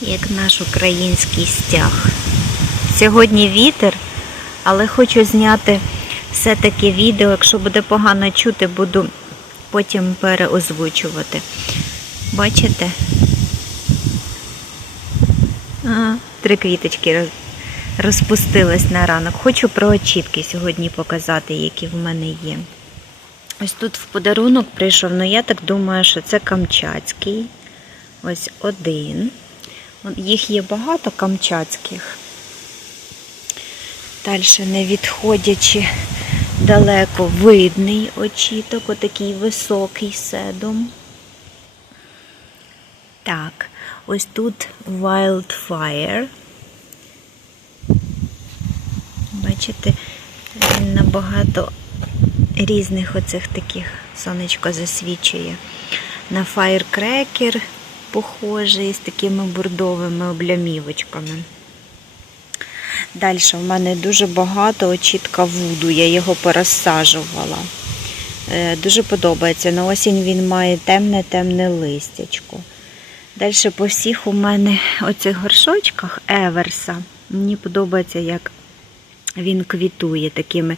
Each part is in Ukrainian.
як наш український стяг. Сьогодні вітер, але хочу зняти все-таки відео. Якщо буде погано чути, буду потім переозвучувати. Бачите? А, три квіточки розпустились на ранок. Хочу про очітки сьогодні показати, які в мене є. Ось тут в подарунок прийшов, ну я так думаю, що це камчатський. Ось один. Їх є багато камчатських. Далі, не відходячи далеко, видний очіток, отакий високий седом. Так, ось тут Wildfire. Бачите, він набагато різних оцих таких сонечко засвічує. На Firecracker похожий з такими бурдовими облямівочками. Далі в мене дуже багато очітка вуду, я його порозсаджувала. Е, Дуже подобається. На осінь він має темне-темне листячко. Далі по всіх у мене оцих горшочках Еверса. Мені подобається, як він квітує такими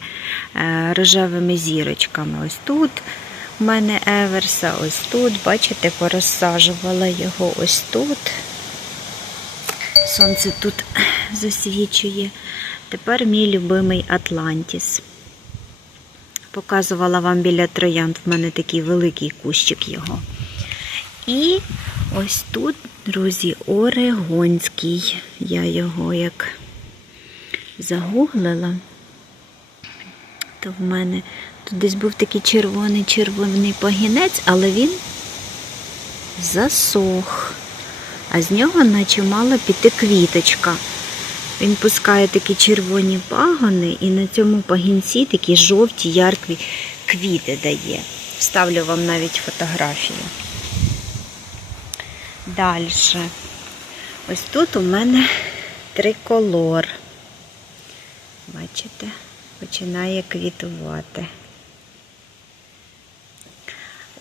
е, рожевими зірочками. Ось тут у мене Еверса, ось тут, бачите, порозсаджувала його ось тут. Сонце тут засвічує. Тепер мій любимий Атлантіс. Показувала вам біля троянд, в мене такий великий кущик його. І ось тут, друзі, Орегонський. Я його як загуглила, то в мене тут десь був такий червоний червоний пагінець, але він засох. А з нього наче мала піти квіточка. Він пускає такі червоні пагони і на цьому пагінці такі жовті, яркі квіти дає. Ставлю вам навіть фотографію. Далі. Ось тут у мене триколор. Бачите, починає квітувати.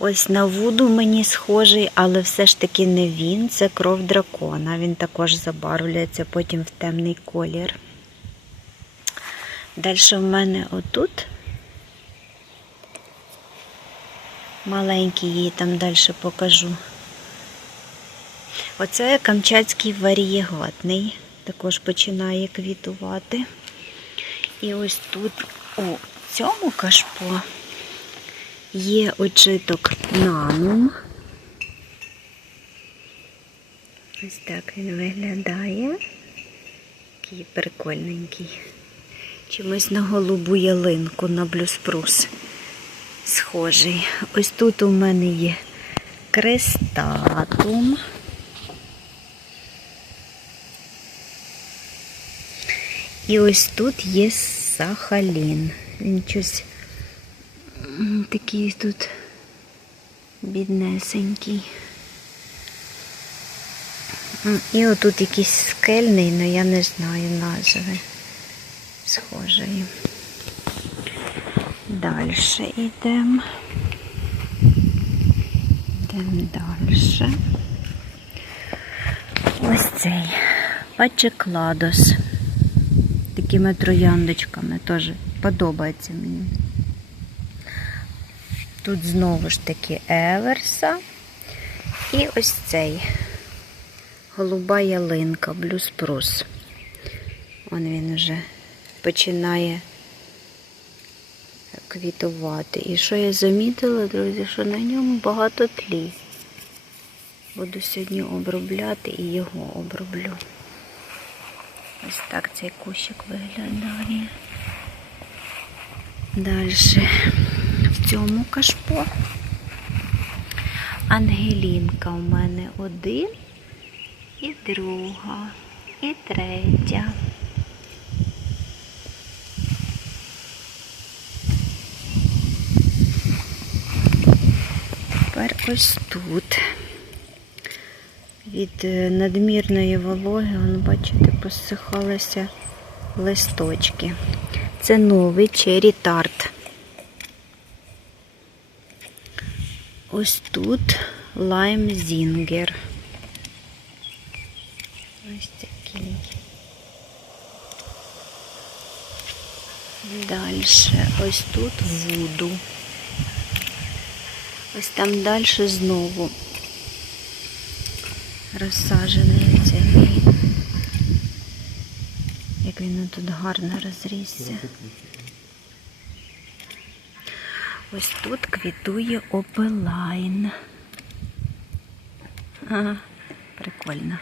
Ось на вуду мені схожий, але все ж таки не він, це кров дракона. Він також забарвлюється потім в темний колір. Далі в мене отут маленький її там далі покажу. Оце камчатський варієгатний, також починає квітувати. І ось тут у цьому кашпо є очиток нанум. Ось так він виглядає. Такий прикольненький. Чимось на голубу ялинку на блюспрус схожий. Ось тут у мене є крестатум. І ось тут є сахалін. Він щось такий тут біднесенький. І отут якийсь скельний, але я не знаю назви схожої. Далі йдемо. Йдемо далі. Ось цей пачекладос. Такими трояндочками теж подобається мені. Тут знову ж таки Еверса. І ось цей голуба ялинка, блюспрус. Вон він вже починає квітувати. І що я замітила, друзі, що на ньому багато тлі. Буду сьогодні обробляти і його оброблю. Ось так цей кущик виглядає. Далі цьому кашпо Ангелінка у мене один, і друга, і третя. Тепер ось тут. Від е, надмірної вологи, вон, бачите, посихалися листочки. Це новий черрі тарт. Ось тут лайм зінгер. Ось такий. Далі ось тут вуду. Ось там далі знову розсаджений цей. Як він тут гарно розрісся. Ось тут квітує опелайн. Ага, прикольно.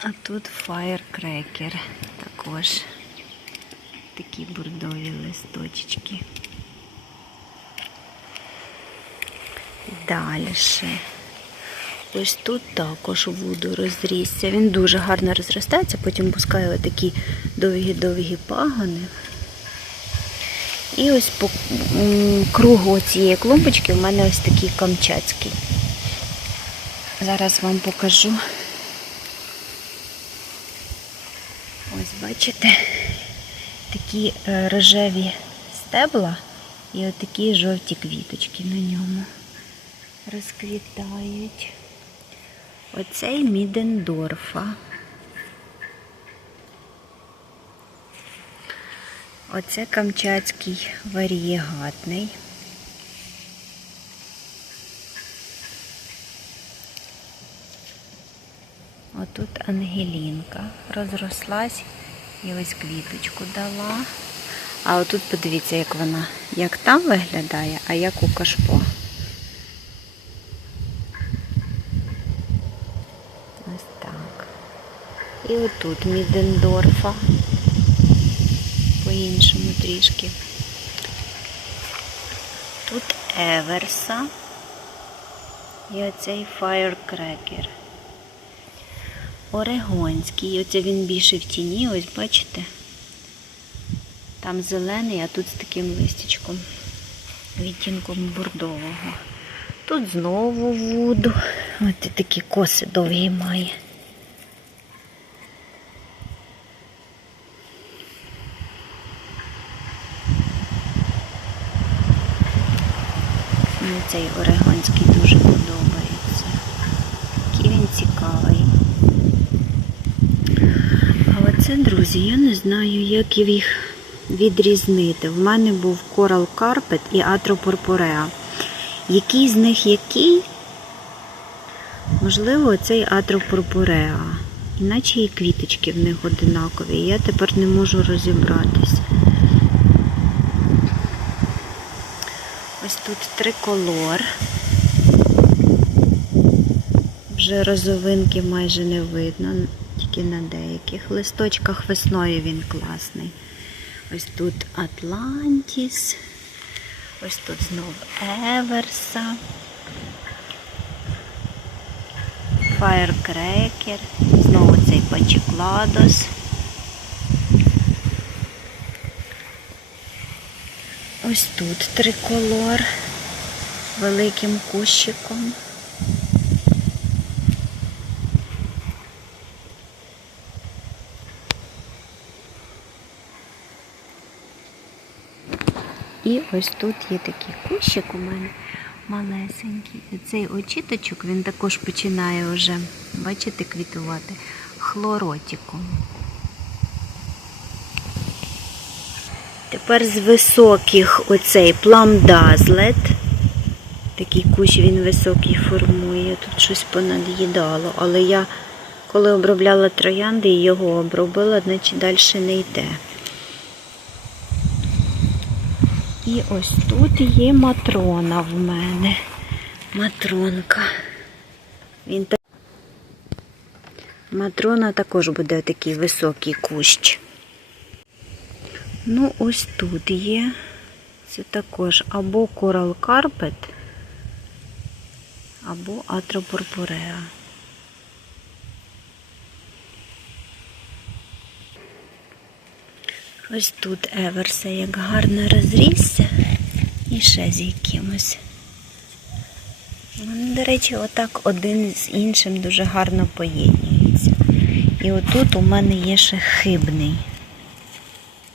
А тут фаєркрекер також. Такі бурдові листочки. Далі. Ось тут також вуду розрісся. Він дуже гарно розростається, потім пускає такі довгі-довгі пагони. І ось по кругу цієї клумбочки в мене ось такий камчатський. Зараз вам покажу. Ось бачите, такі е, рожеві стебла і от такі жовті квіточки на ньому розквітають. Оцей Мідендорфа. Оце камчатський варієгатний. Отут Ангелінка розрослась і ось квіточку дала. А отут подивіться, як вона, як там виглядає, а як у кашпо. Ось так. І отут Мідендорфа. По-іншому трішки. Тут Еверса. І оцей Firecracker. Орегонський. Оце він більше в тіні, ось бачите? Там зелений, а тут з таким листячком, відтінком бордового. Тут знову вуду. Ось такі коси довгі має. Мені цей орегонський дуже подобається. Який він цікавий. А оце, друзі, я не знаю, як їх відрізнити. В мене був Coral Carpet і Atropurpurea. Який з них який? Можливо, цей Atropurpurea. Іначе і квіточки в них одинакові. Я тепер не можу розібратися. Ось тут триколор. Вже розовинки майже не видно, тільки на деяких листочках весною він класний. Ось тут Атлантіс, ось тут знову Еверса, Фаєркрекер, знову цей Пачікладос. Ось тут триколор великим кущиком. І ось тут є такий кущик у мене малесенький. Цей очіточок він також починає вже, бачите, квітувати хлоротиком. Тепер з високих оцей пламдазлет. Такий кущ він високий формує. Тут щось понад'їдало. Але я, коли обробляла троянди і його обробила, значить далі не йде. І ось тут є матрона в мене. Матронка. Він так... Матрона також буде такий високий кущ. Ну, ось тут є. Це також або Coral Carpet, або Atropurpurea. Ось тут Еверса як гарно розрісся і ще з якимось. Вони, до речі, отак один з іншим дуже гарно поєднуються. І отут у мене є ще хибний.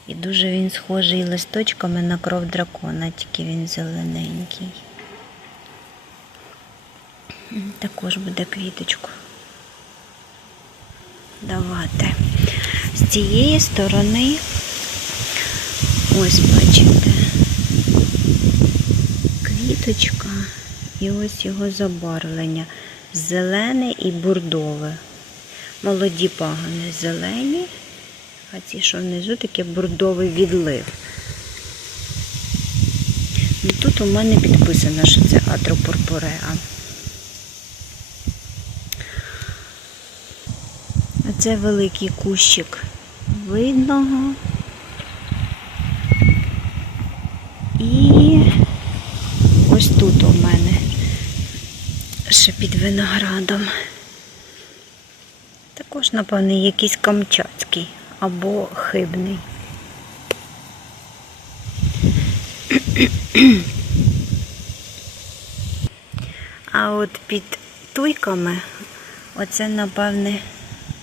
І дуже він схожий листочками на кров дракона, тільки він зелененький. Також буде квіточку. давати. З цієї сторони, ось бачите, квіточка і ось його забарвлення. Зелене і бурдове. Молоді пагони зелені, а ці, що внизу, таке бурдовий відлив. Ну, Тут у мене підписано, що це атропурпуреа. А це великий кущик видного. І ось тут у мене ще під виноградом. Також, напевно, якийсь камчатський або хибний. А от під туйками оце, напевне,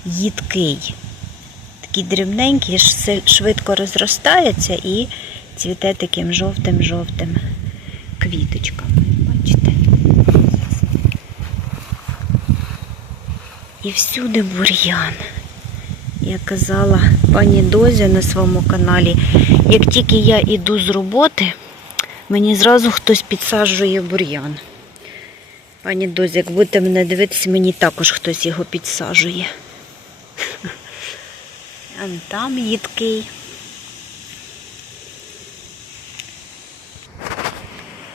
їдкий. Такий дрібненький, швидко розростається і цвіте таким жовтим-жовтим квіточками. Бачите? І всюди бур'ян. Я казала пані Дозі на своєму каналі, як тільки я йду з роботи, мені зразу хтось підсаджує бур'ян. Пані Дозі, як будете мене дивитися, мені також хтось його підсаджує. А там їдкий.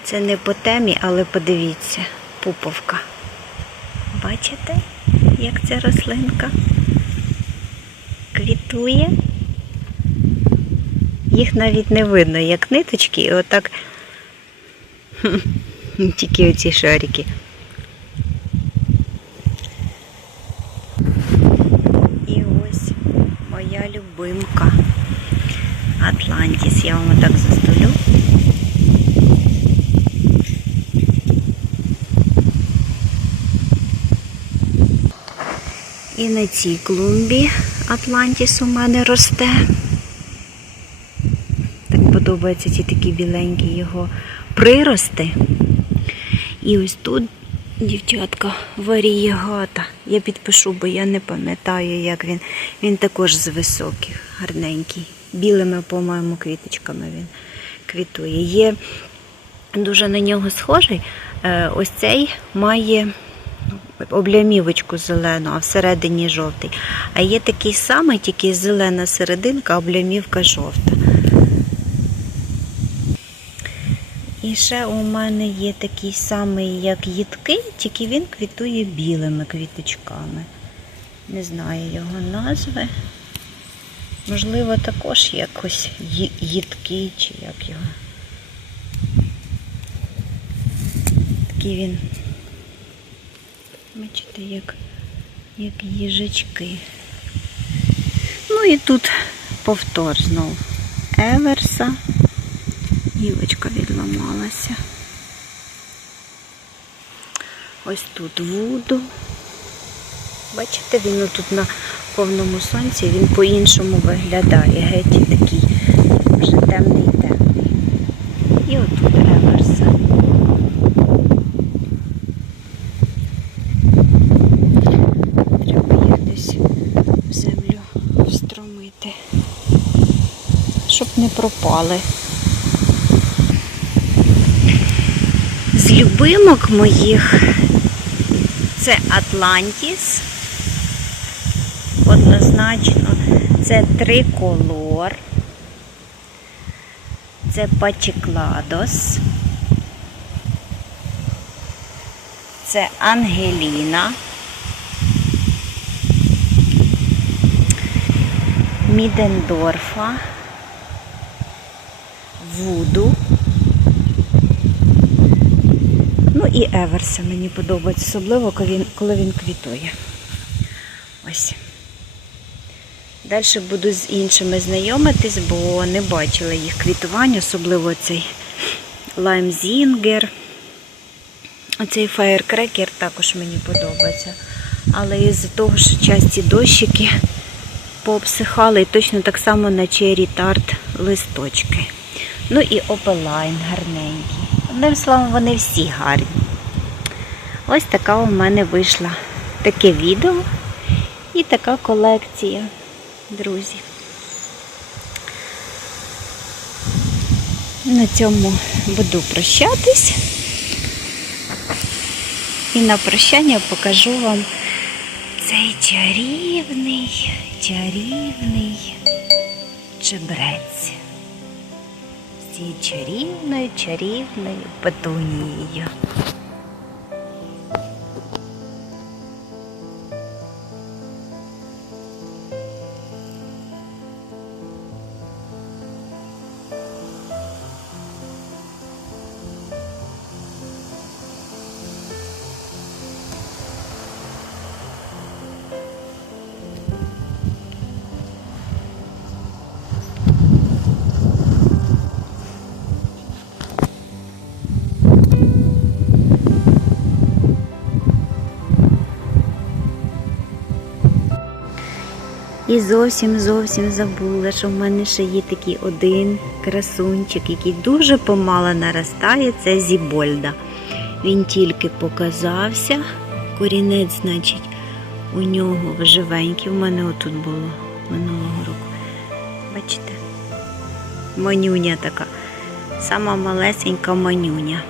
Це не по темі, але подивіться, пуповка. Бачите, як ця рослинка квітує? Їх навіть не видно, як ниточки, і отак тільки оці шарики. І ось моя любимка Атлантіс. Я вам отак застолю. І на цій клумбі Атлантіс у мене росте. Так подобаються ці такі біленькі його прирости. І ось тут, дівчатка, варієгата. Я підпишу, бо я не пам'ятаю, як він. Він також з високих, гарненький. Білими, по-моєму, квіточками він квітує. Є дуже на нього схожий. Е, Ось цей має облямівочку зелену, а всередині жовтий. А є такий самий, тільки зелена серединка, а облямівка жовта. І ще у мене є такий самий, як їдкий, тільки він квітує білими квіточками. Не знаю його назви. Можливо, також якось їдкий, чи як його. Такий він Бачите, як, як їжачки. Ну і тут повтор знов Еверса. Гілочка відламалася. Ось тут Вуду. Бачите, він тут на повному сонці, він по-іншому виглядає. Геть такий вже темний темний. І отут Еверса. Треба їх десь в землю встромити, щоб не пропали. З любимок моїх це Атлантіс. Однозначно, це триколор, це Пачекладос, це Ангеліна. Мідендорфа, Вуду. Ну і Еверса мені подобається, особливо коли він, квітує. Ось. Далі буду з іншими знайомитись, бо не бачила їх квітування, особливо цей лаймзінгер. Оцей фаєркрекер також мені подобається. Але із-за того, що часті дощики пообсихали і точно так само на чері тарт листочки. Ну і опелайн гарненький. Одним словом, вони всі гарні. Ось така у мене вийшла таке відео. І така колекція, друзі. На цьому буду прощатись. І на прощання покажу вам цей чарівний, чарівний чебрець. Цією чарівною, чарівною петунією. І зовсім зовсім забула, що в мене ще є такий один красунчик, який дуже помало наростає, це Зібольда. Він тільки показався. Корінець, значить, у нього живенький. У мене отут було минулого року. Бачите? Манюня така. Сама малесенька манюня.